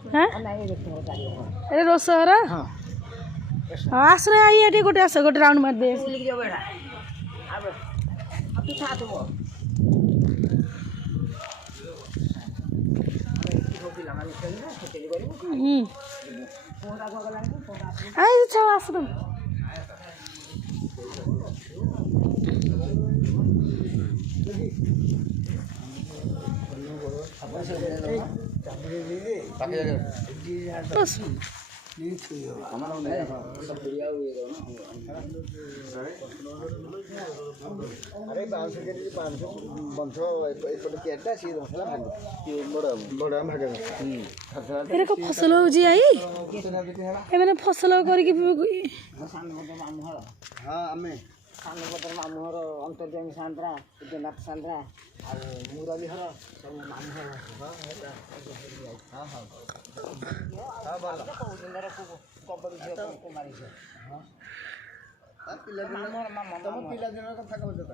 ए रोसहर आसने आई एटी गोटे आस गोटे राउंड मार दे आई छा आस अरे 500 के 500 बंधो एपटे केटा सी रखला भाग बड़ा भाग एरे को फसल हो जी आई ए माने फसल करी की हां हमें सामने बदर मामू हर अंतर्जमी सांद्रा उद्यनाथ सांद्रा और मुरली हर सब मामू हर हां हां हां बाला को जिंदर को कबड्डी से को मारी से हां पिला दिन मामा तुम पिला दिन कथा कहत त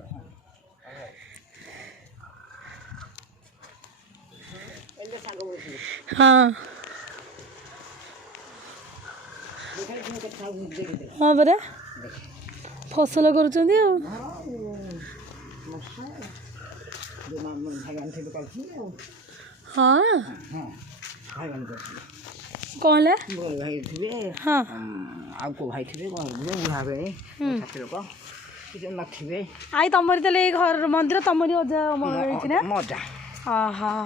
एले साग बोलथि हां हां बरे फसल करुचंदी आ हाँ कौन ले भाई थे हाँ आउ को भाई थे बुढ़ा बे साथी लोक किसी नथिबे आई तमरी तले घर मंदिर तमरी अजा ना मजा हाँ हाँ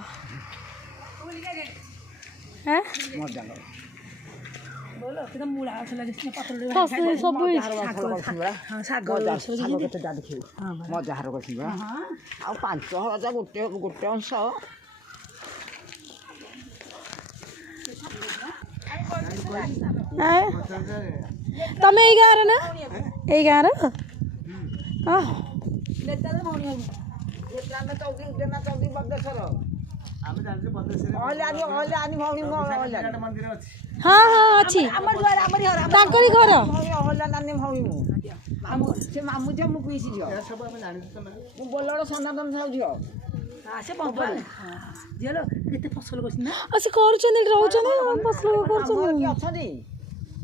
हैं मजा बोलो कितना मूला असला जिसने पत्थर ले सब साग केते जा देखियो मजा हार करथिबा आ 5000 गोटे गोटे अंश तमे ए गार ना ए गार हां हाँ हाँ अच्छी ताकरी घर से मामू झियो मु पीसी झियो मु बोलड़ सनातन साहु झियो से बंधुआ जेलो केते फसल करछन ना असे करूछन रहउछन फसल करछन अछदी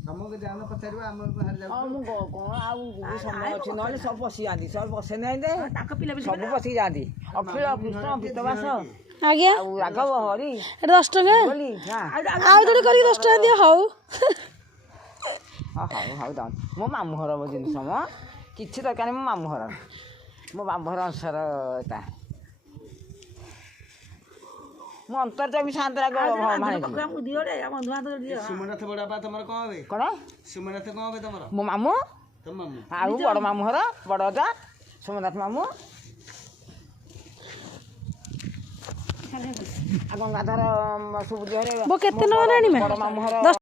हमके जान पछारबा हमर बाहर जाउ मु कोन आउ समय अछि नले सब पसी आदी सब पसे नै दे ताक पिला सब पसी जादी अखिल कृष्ण पितवास आज्ञा राघव हरि 10 टका बोली हां आउ जोडी करी 10 टका दियो हौ हां हां दान मो मामू घर बजिन सम किछि दरकार मो मामू घर मो मामू घर सर ता मो अंतर्जमी सांद्रा गो माने दियो रे बंधुआ तो दियो सुमनाथ बड़ा बा तमर कोन होबे कोन सुमनाथ कोन होबे तमर मो मामू तम मामू आउ बड़ मामू घर बड़ जा सोमनाथ मामू आ गंगाधर सुबुद्धि रे बो केते न रानी में बड़ मामू घर